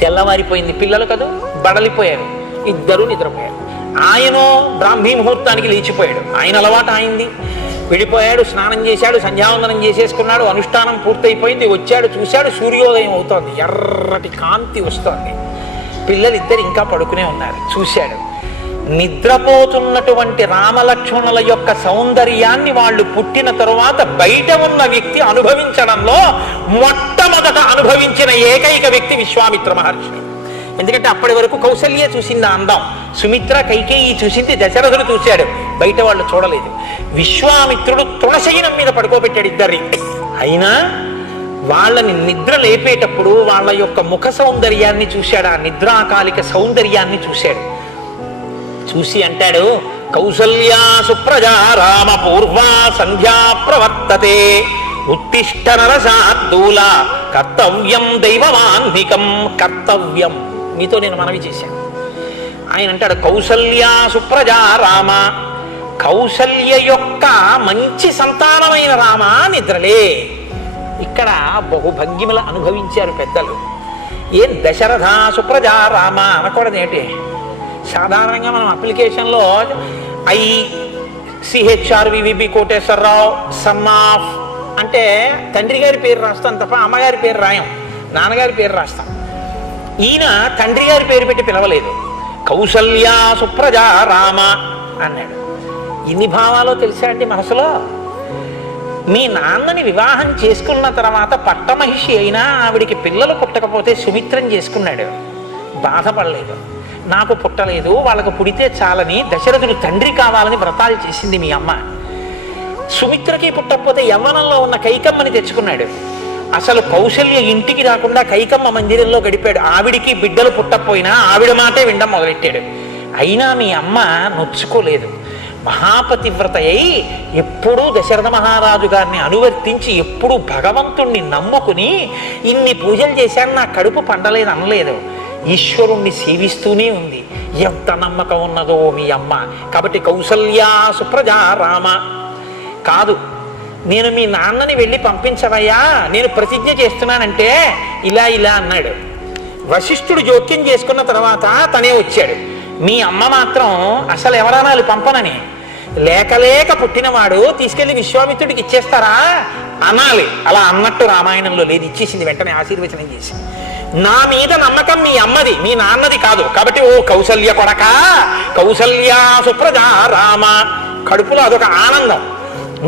తెల్లవారిపోయింది పిల్లలు కదా? బడలిపోయారు. ఇద్దరు నిద్రపోయారు. ఆయన బ్రాహ్మీ ముహూర్తానికి లేచిపోయాడు. ఆయన అలవాటు అయింది. విడిపోయాడు స్నానం చేశాడు సంధ్యావందనం చేసేసుకున్నాడు అనుష్ఠానం పూర్తయిపోయింది వచ్చాడు చూశాడు సూర్యోదయం అవుతోంది. ఎర్రటి కాంతి వస్తోంది. పిల్లలు ఇద్దరు ఇంకా పడుకునే ఉన్నారు. చూశాడు. నిద్రపోతున్నటువంటి రామలక్ష్మణుల యొక్క సౌందర్యాన్ని వాళ్ళు పుట్టిన తరువాత బయట ఉన్న వ్యక్తి అనుభవించడంలో మొట్టమొదట అనుభవించిన ఏకైక వ్యక్తి విశ్వామిత్ర మహర్షి. ఎందుకంటే అప్పటి వరకు కౌశల్య చూసింది అందం. సుమిత్ర కైకేయి చూసింది దశరథుడు చూశాడు. బయట వాళ్ళు చూడలేదు. విశ్వామిత్రుడు తృణశయనం మీద పడుకోబెట్టాడు ఇద్దరిని. అయినా వాళ్ళని నిద్ర లేపేటప్పుడు వాళ్ళ యొక్క ముఖ సౌందర్యాన్ని చూశాడు ఆ నిద్రాకాలిక సౌందర్యాన్ని చూశాడు. చూసి అంటాడు కౌసల్యా సుప్రజా రామ పూర్వా సంధ్యా ప్రవర్తతే ఉత్తిష్ట నరసాద్దూల కర్తవ్యం దైవమాన్నికం కర్తవ్యం. మీతో నేను మనవి చేశాను. ఆయన అంటాడు కౌసల్యా సుప్రజా రామ కౌసల్య యొక్క మంచి సంతానమైన రామ నిద్రలే. ఇక్కడ బహుభంగిమలు అనుభవించారు పెద్దలు. ఏం దశరథ సుప్రజా రామ? అనకూడదు ఏంటి సాధారణంగా మనం అప్లికేషన్లో I CHR VVB Koteswararao son of అంటే తండ్రి గారి పేరు రాస్తాం తప్ప అమ్మగారి పేరు రాయం నాన్నగారి పేరు రాస్తాం. ఈయన తండ్రి గారి పేరు పెట్టి పిలవలేదు. కౌసల్యా సుప్రజా రామ అన్నాడు. ఇన్ని భావాలు తెలుసా అండి మనసులో? మీ నాన్నని వివాహం చేసుకున్న తర్వాత పట్టమహిషి అయినా ఆవిడికి పిల్లలు పుట్టకపోతే సుమిత్రం చేసుకున్నాడు. బాధపడలేదు. నాకు పుట్టలేదు వాళ్ళకు పుడితే చాలని దశరథుడు తండ్రి కావాలని వ్రతాలు చేసింది మీ అమ్మ. సుమిత్రకి పుట్టకపోతే యవ్వనంలో ఉన్న కైకమ్మని తెచ్చుకున్నాడు. అసలు కౌశల్య ఇంటికి రాకుండా కైకమ్మ మందిరంలో గడిపాడు. ఆవిడికి బిడ్డలు పుట్టకపోయినా ఆవిడ మాటే వినడం మొదలెట్టాడు. అయినా మీ అమ్మ నొచ్చుకోలేదు. మహాపతివ్రత అయి ఎప్పుడూ దశరథ మహారాజు గారిని అనువర్తించి ఎప్పుడూ భగవంతుణ్ణి నమ్ముకుని ఇన్ని పూజలు చేశాను నా కడుపు పండలేదు అనలేదు ఈశ్వరుణ్ణి సేవిస్తూనే ఉంది. ఎంత నమ్మకం ఉన్నదో మీ అమ్మ. కాబట్టి కౌసల్యా సుప్రజా రామ. కాదు నేను మీ నాన్నని వెళ్ళి పంపించవయ్యా. నేను ప్రతిజ్ఞ చేస్తున్నానంటే ఇలా ఇలా అన్నాడు. వశిష్ఠుడు జోక్యం చేసుకున్న తర్వాత తనే వచ్చాడు. మీ అమ్మ మాత్రం అసలు ఎవరనాలి పంపనని. లేకలేక పుట్టినవాడు తీసుకెళ్ళి విశ్వామిత్రుడికి ఇచ్చేస్తారా? అనాలి. అలా అన్నట్టు రామాయణంలో లేదు. ఇచ్చేసింది వెంటనే ఆశీర్వచనం చేసి. నా మీద నమ్మకం మీ అమ్మది మీ నాన్నది కాదు. కాబట్టి ఓ కౌసల్య కొడక కౌసల్యా సుప్రజా రామ. కడుపులో అదొక ఆనందం.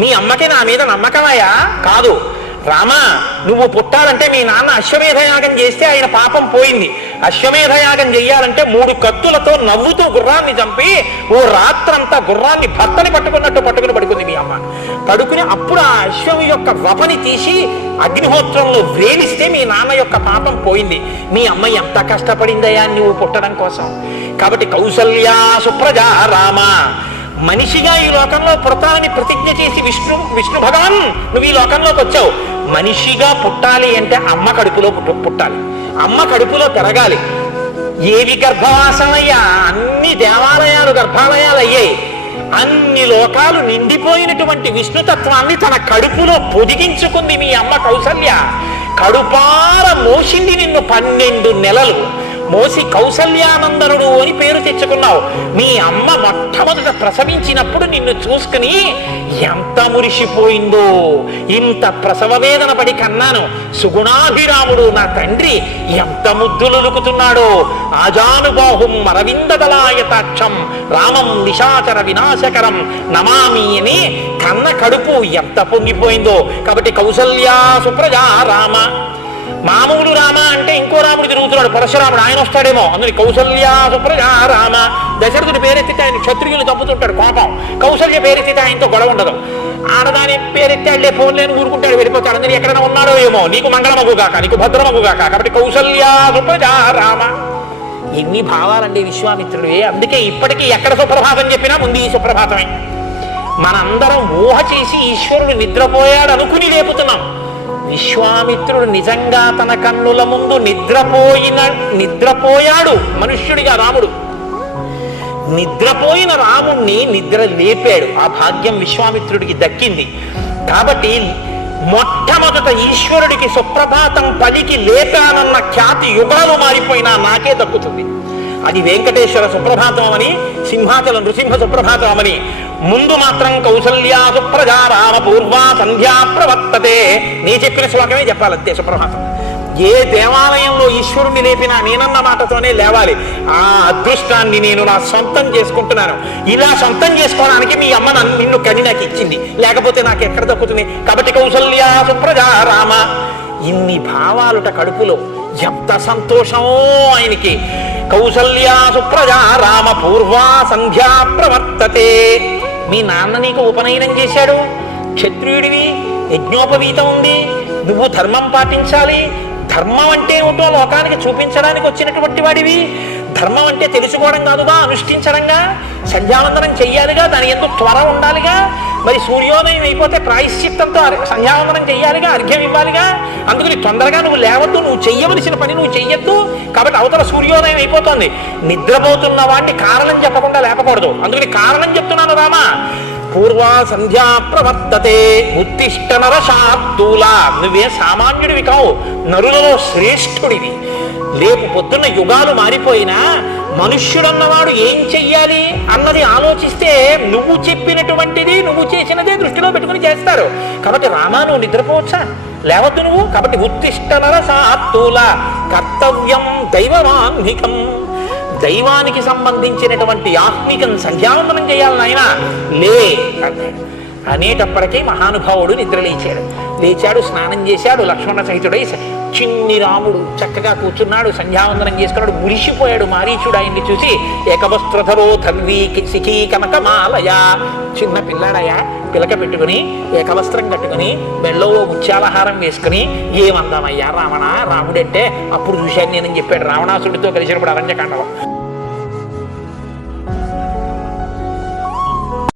మీ అమ్మకి నా మీద నమ్మకమయ్యా? కాదు. రామా నువ్వు పుట్టాలంటే మీ నాన్న అశ్వమేధయాగం చేస్తే ఆయన పాపం పోయింది. అశ్వమేధయాగం చెయ్యాలంటే మూడు కత్తులతో నవ్వుతూ గుర్రాన్ని చంపి ఓ రాత్రంతా గుర్రాన్ని భర్తని పట్టుకున్నట్టు పట్టుకుని పడుకుంది మీ అమ్మ. పడుకుని అప్పుడు ఆ అశ్వం యొక్క వపని తీసి అగ్నిహోత్రంలో వేలిస్తే మీ నాన్న యొక్క పాపం పోయింది. మీ అమ్మ ఎంత కష్టపడిందయా నువ్వు పుట్టడం కోసం? కాబట్టి కౌసల్యా సుప్రజా రామ. మనిషిగా ఈ లోకంలో పుడతానని ప్రతిజ్ఞ చేసి విష్ణు విష్ణు భగవాన్ నువ్వు ఈ లోకంలోకి వచ్చావు. మనిషిగా పుట్టాలి అంటే అమ్మ కడుపులో పుట్టాలి. అమ్మ కడుపులో పెరగాలి. ఏవి గర్భవాసమయ్యా? అన్ని దేవాలయాలు గర్భాలయాలు అయ్యాయి అన్ని లోకాలు నిండిపోయినటువంటి విష్ణుతత్వాన్ని తన కడుపులో పొదిగించుకుంది మీ అమ్మ కౌసల్య. కడుపార మోసింది నిన్ను పన్నెండు నెలలు. మోసి కౌసల్యానందనుడు అని పేరు తెచ్చుకున్నావు. మీ అమ్మ మొట్టమొదట ప్రసవించినప్పుడు నిన్ను చూసుకుని ఎంత మురిసిపోయిందో ఇంత ప్రసవ వేదన పడి కన్నాను. సుగుణాభిరాముడు నా తండ్రి ఎంత ముద్దులొలుకుతున్నాడో. ఆజానుబాహుం అరవిందదలాయతాక్షం రామం నిశాచర వినాశకరం నమామి అని కన్న కడుపు ఎంత పొంగిపోయిందో. కాబట్టి కౌసల్యా సుప్రజా రామ. మాము అంటే ఇంకో రాముడు తిరుగుతున్నాడు పరశురాముడు. ఆయన వస్తాడేమో. అందుని కౌసల్య సుప్రజా రామ దశరథుడి పేరెత్తితే ఆయన క్షత్రియులు చంపుతుంటాడు కోపం. కౌసల్య పేరెత్తితే ఆయనతో గొడవ ఉండదు. ఆడదాని పేరెత్తాడులే ఫోన్ లేని ఊరుకుంటాడు వెళ్ళిపోతాడు. అందుని ఎక్కడైనా ఉన్నాడో ఏమో. నీకు మంగళమగుగాక నీకు భద్రమగుగాక. కాబట్టి కౌసల్య సుప్రజా రామ ఎన్ని భావాలండి విశ్వామిత్రుడు. అందుకే ఇప్పటికీ ఎక్కడ సుప్రభాతం చెప్పినా ముందు ఈ సుప్రభాతమే. మనందరం ఊహ చేసి ఈశ్వరుడు నిద్రపోయాడు అనుకుని లేపుతున్నాం విశ్వామిత్రుడు నిజంగా తన కన్నుల ముందు నిద్రపోయిన నిద్రపోయాడు మనుష్యుడిగా రాముడు. నిద్రపోయిన రాముణ్ణి నిద్ర లేపాడు. ఆ భాగ్యం విశ్వామిత్రుడికి దక్కింది. కాబట్టి మొట్టమొదట ఈశ్వరుడికి సుప్రభాతం పలికి లేపానన్న ఖ్యాతి యుగాలు మారిపోయినా నాకే దక్కుతుంది. అది వెంకటేశ్వర సుప్రభాతం అని సింహాచలం నృసింహ సుప్రభాతం అని ముందు మాత్రం కౌసల్యా సుప్రజా రామ పూర్వా సంధ్యా ప్రవర్తతే. నీ చెప్పిన శ్లోకమే చెప్పాలంతే సుప్రభాతం. ఏ దేవాలయంలో ఈశ్వరుణ్ణి లేపినా నేనన్న మాటతోనే లేవాలి. ఆ అదృష్టాన్ని నేను నా సొంతం చేసుకుంటున్నాను. ఇలా సొంతం చేసుకోవడానికి మీ అమ్మ నన్ను నిన్ను కని నాకు ఇచ్చింది. లేకపోతే నాకు ఎక్కడ దక్కుతుంది? కాబట్టి కౌసల్యా సుప్రజా రామ. ఇన్ని భావాలుట కడుపులో ఎంత సంతోషమో ఆయనకి. కౌసల్యా సుప్రజా రామ పూర్వా సంధ్యా ప్రవర్తతే. మీ నాన్న నీకు ఉపనయనం చేశాడు. క్షత్రియుడివి యజ్ఞోపవీతం ఉంది. నువ్వు ధర్మం పాటించాలి. ధర్మం అంటే ఏమిటో లోకానికి చూపించడానికి వచ్చినటువంటి వాడివి. ధర్మం అంటే తెలుసుకోవడం కాదుగా అనుష్ఠించడంగా. సంధ్యావందనం చెయ్యాలిగా దాని ఎందుకు త్వర ఉండాలిగా. మరి సూర్యోదయం అయిపోతే ప్రాయశ్చిత్తంతో అర్- సంధ్యావందనం చెయ్యాలిగా అర్ఘ్యం ఇవ్వాలిగా? అందుకని తొందరగా నువ్వు లేవద్దు నువ్వు చెయ్యవలసిన పని నువ్వు చెయ్యొద్దు. కాబట్టి అవతల సూర్యోదయం అయిపోతుంది. నిద్రపోతున్న వాడిని కారణం చెప్పకుండా లేపకూడదు. అందుకని కారణం చెప్తున్నాను రామా. పూర్వా సంధ్యా ప్రవర్తతే ఉత్తిష్ట నరశార్దూల. నువ్వే సామాన్యుడివి కావు. నరులలో శ్రేష్ఠుడివి. రేపు పొద్దున్న యుగాలు మారిపోయినా మనుష్యుడన్నవాడు ఏం చెయ్యాలి అన్నది ఆలోచిస్తే నువ్వు చెప్పినటువంటిది నువ్వు చేసినదే దృష్టిలో పెట్టుకుని చేస్తారు. కాబట్టి రామా నువ్వు నిద్రపోవచ్చా? లేవద్దు నువ్వు. కాబట్టి ఉత్తిష్ట నరసాత్తుల కర్తవ్యం దైవమాన్నికం దైవానికి సంబంధించినటువంటి ఆత్మికం సంధ్యావందనం చేయాలని ఆయన లే అన్నాడు అనేటప్పటికీ మహానుభావుడు నిద్ర లేచాడు లేచాడు స్నానం చేశాడు లక్ష్మణ సహితుడై చిన్ని రాముడు చక్కగా కూర్చున్నాడు సంధ్యావందనం చేసుకున్నాడు మురిసిపోయాడు మారీచుడు ఆయన్ని చూసి ఏకవస్త్రధరో ధన్వీ సిఖీ కనకమాలయ. చిన్న పిల్లాడయ్యా పిలక పెట్టుకుని ఏకవస్త్రం కట్టుకుని మెళ్ళో ముత్యాలహారం వేసుకుని ఏమందామయ్యా రావణ రాముడంటే అప్పుడు చూశాను నేనని చెప్పాడు. రావణాసుడితో కలిసినప్పుడు అరణ్యకాండవం